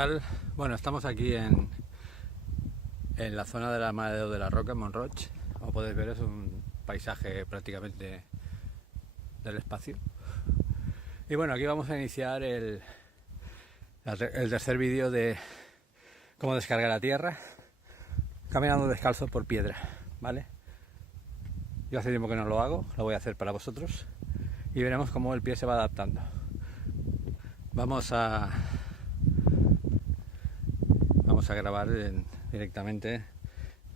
tal? Bueno, estamos aquí en la zona de la Amadeu de la Roca, en Mont-Roig. Como podéis ver, es un paisaje prácticamente del espacio. Y bueno, aquí vamos a iniciar el tercer vídeo de cómo descargar la tierra caminando descalzo por piedra, ¿vale? Yo hace tiempo que no lo hago, lo voy a hacer para vosotros y veremos cómo el pie se va adaptando. Vamos a grabar directamente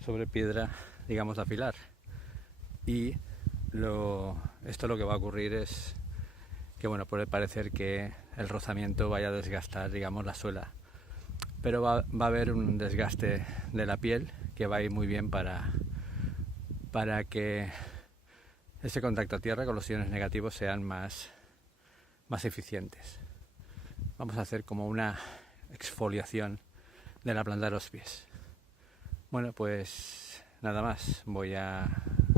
sobre piedra, digamos, de afilar. Y esto lo que va a ocurrir es que, bueno, puede parecer que el rozamiento vaya a desgastar, digamos, la suela, pero va a haber un desgaste de la piel que va a ir muy bien para que ese contacto a tierra con los iones negativos sean más eficientes. Vamos a hacer como una exfoliación de la planta de los pies. Bueno, pues nada más, voy a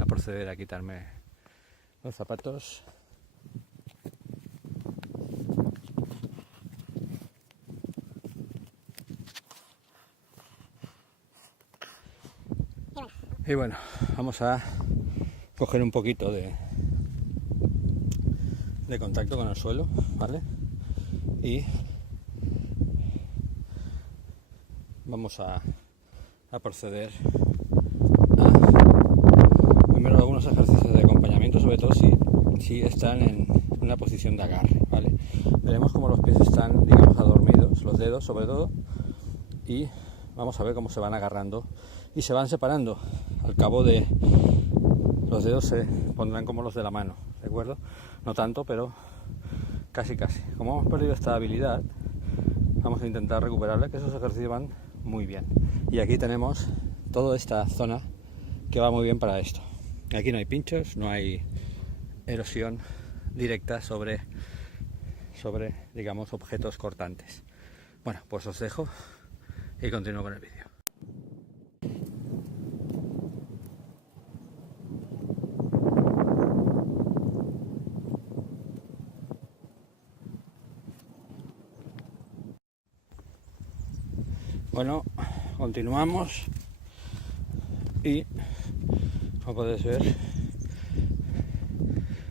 proceder a quitarme los zapatos. Y bueno, vamos a coger un poquito de contacto con el suelo, ¿vale? Y vamos a proceder a primero algunos ejercicios de acompañamiento, sobre todo si están en una posición de agarre, ¿vale? Veremos cómo los pies están, digamos, adormidos, los dedos sobre todo, y vamos a ver cómo se van agarrando y se van separando. Al cabo de los dedos se pondrán como los de la mano, ¿de acuerdo? No tanto, pero casi. Como hemos perdido esta habilidad, vamos a intentar recuperarla, que esos ejercicios van muy bien. Y aquí tenemos toda esta zona que va muy bien para esto. Aquí no hay pinchos, no hay erosión directa sobre digamos, objetos cortantes. Bueno, pues os dejo y continúo con el vídeo. Bueno, continuamos y como podéis ver,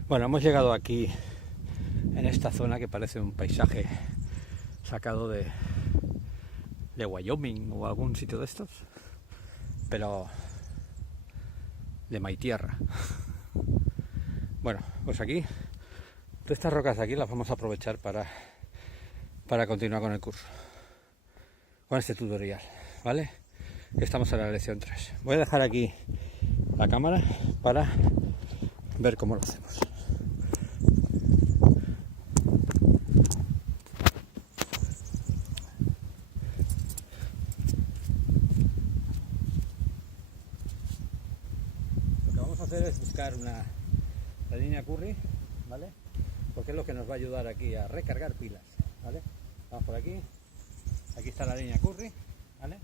bueno, hemos llegado aquí en esta zona que parece un paisaje sacado de Wyoming o algún sitio de estos, pero de Maitierra. Bueno, pues aquí, todas estas rocas de aquí las vamos a aprovechar para continuar con el curso, con este tutorial, ¿vale? Que estamos en la lección 3. Voy a dejar aquí la cámara para ver cómo lo hacemos. Lo que vamos a hacer es buscar la línea Curry, ¿vale? Porque es lo que nos va a ayudar aquí a recargar pilas, ¿vale? Vamos por aquí. Aquí está la línea Curry, ¿vale?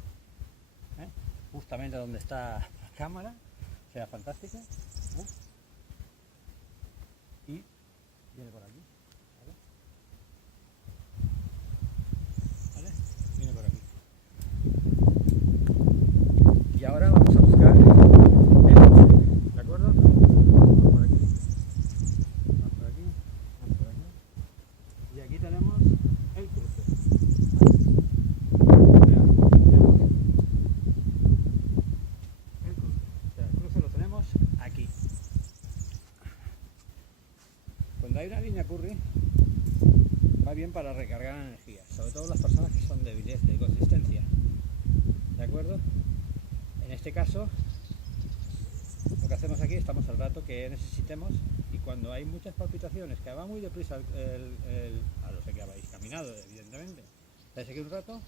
Justamente donde está la cámara, sea fantástica, ¿eh? Y viene por aquí, ¿vale? Viene por aquí. Y ahora vamos a buscar el cruce, ¿de acuerdo? Vamos por aquí, vamos por aquí, vamos por aquí. Y aquí tenemos el cruce. Aquí. Cuando hay una línea Curry va bien para recargar energía, sobre todo las personas que son débiles de consistencia, ¿de acuerdo? En este caso lo que hacemos aquí, estamos al rato que necesitemos, y cuando hay muchas palpitaciones, que va muy deprisa a no ser que habéis caminado, evidentemente, estáis aquí un rato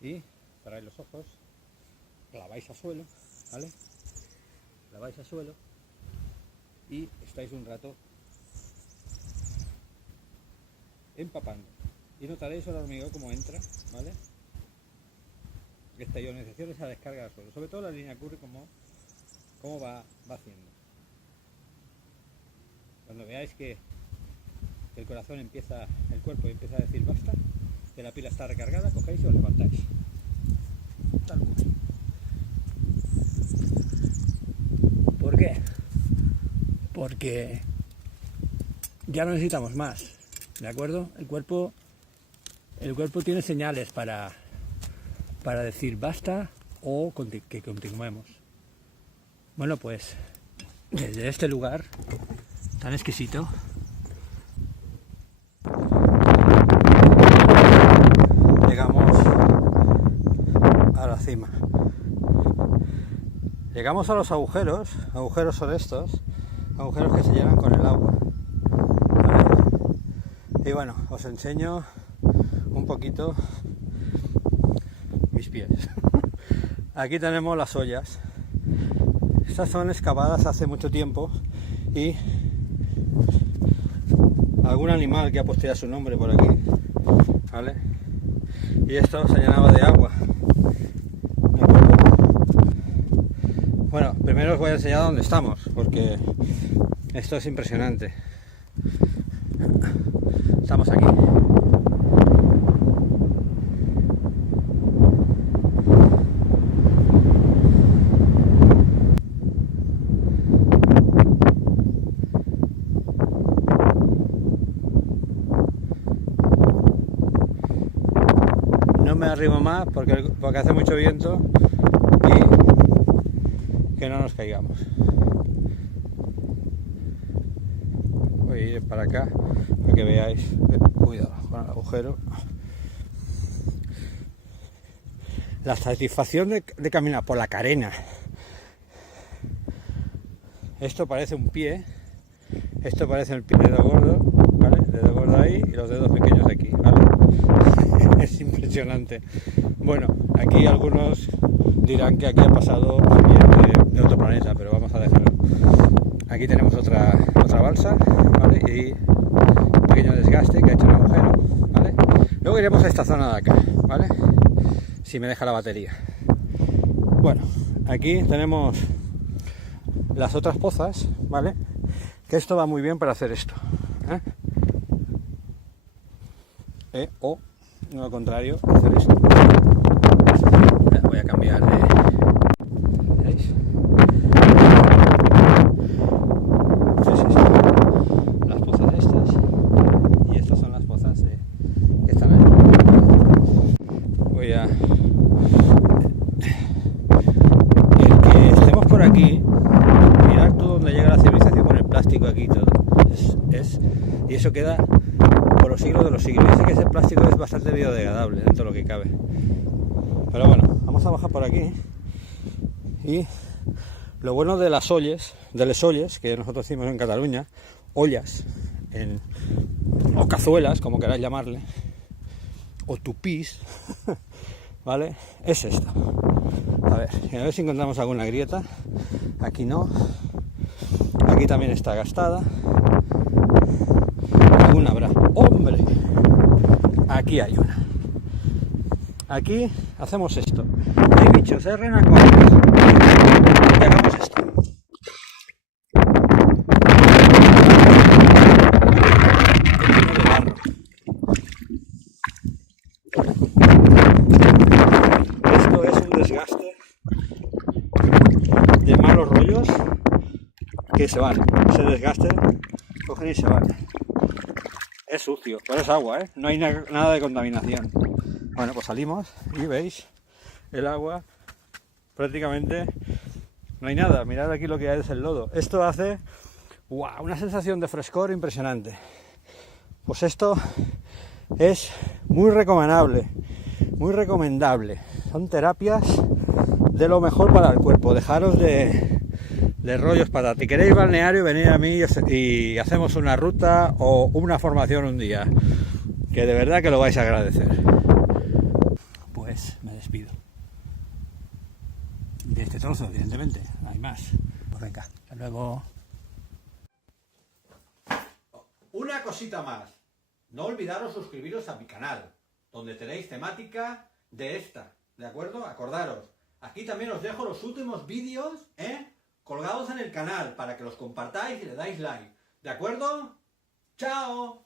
y cerráis los ojos, claváis a suelo, ¿vale? Claváis a suelo y estáis un rato empapando y notaréis el hormigón como entra, ¿vale? Esta ionización, esa descarga al suelo, sobre todo la línea Curry, cómo va haciendo. Cuando veáis que el corazón empieza, el cuerpo empieza a decir basta, que la pila está recargada, cogéis y os levantáis. Tal cual. ¿Por qué? Porque ya no necesitamos más, ¿de acuerdo? El cuerpo tiene señales para decir basta o que continuemos. Bueno, pues desde este lugar tan exquisito llegamos a la cima. Llegamos a los agujeros son estos, agujeros que se llenan con el agua. ¿Vale? Y bueno, os enseño un poquito mis pies. Aquí tenemos las ollas. Estas son excavadas hace mucho tiempo y algún animal que ha puesto ya su nombre por aquí, ¿vale? Y esto se llenaba de agua. Bueno, primero os voy a enseñar dónde estamos, porque esto es impresionante. Estamos aquí. No me arrimo más porque hace mucho viento y que no nos caigamos. Voy a ir para acá para que veáis. Cuidado con el agujero. La satisfacción de caminar por la carena. Esto parece un pie. Esto parece el pie dedo gordo, ¿vale? Dedo gordo ahí y los dedos pequeños aquí, ¿vale? Es impresionante. Bueno, aquí algunos dirán que aquí ha pasado alguien de otro planeta, pero vamos a dejarlo. Aquí tenemos otra balsa, ¿vale? Y un pequeño desgaste que ha hecho un agujero, ¿vale? Luego iremos a esta zona de acá, ¿vale? Si me deja la batería. Bueno, aquí tenemos las otras pozas, ¿vale? Que esto va muy bien para hacer esto, o no, al contrario, hacer esto. Voy a cambiar de... ¿Veis? Sí. Las pozas estas y estas son las pozas que están ahí. Voy a... El que estemos por aquí, mirad tú dónde llega la civilización con el plástico aquí y todo. Y eso queda por los siglos de los siglos. Dice que ese plástico es bastante biodegradable dentro de lo que cabe. Pero bueno, vamos a bajar por aquí. Y lo bueno de las olles, que nosotros decimos en Cataluña, ollas, o cazuelas, como queráis llamarle, o tupís, ¿vale? Es esto. A ver si encontramos alguna grieta. Aquí no. Aquí también está gastada. Alguna habrá. ¡Hombre! Aquí hay una. Aquí hacemos esto. Hay bichos, renacuajos. Y hagamos esto. De barro. Esto es un desgaste de malos rollos que se van. Ese desgaste cogen y se van. Es sucio, pero es agua, ¿eh? No hay nada de contaminación. Bueno, pues salimos y veis el agua, prácticamente no hay nada. Mirad aquí lo que hay es el lodo. Esto hace una sensación de frescor impresionante. Pues esto es muy recomendable, muy recomendable. Son terapias de lo mejor para el cuerpo. Dejaros de rollos para ti. Queréis balneario, venid a mí y hacemos una ruta o una formación un día, que de verdad que lo vais a agradecer. Pues me despido de este trozo, evidentemente, no hay más. Pues venga, hasta luego. Una cosita más, no olvidaros suscribiros a mi canal, donde tenéis temática de esta, ¿de acuerdo? Acordaros, aquí también os dejo los últimos vídeos, colgados en el canal para que los compartáis y le dais like. ¿De acuerdo? ¡Chao!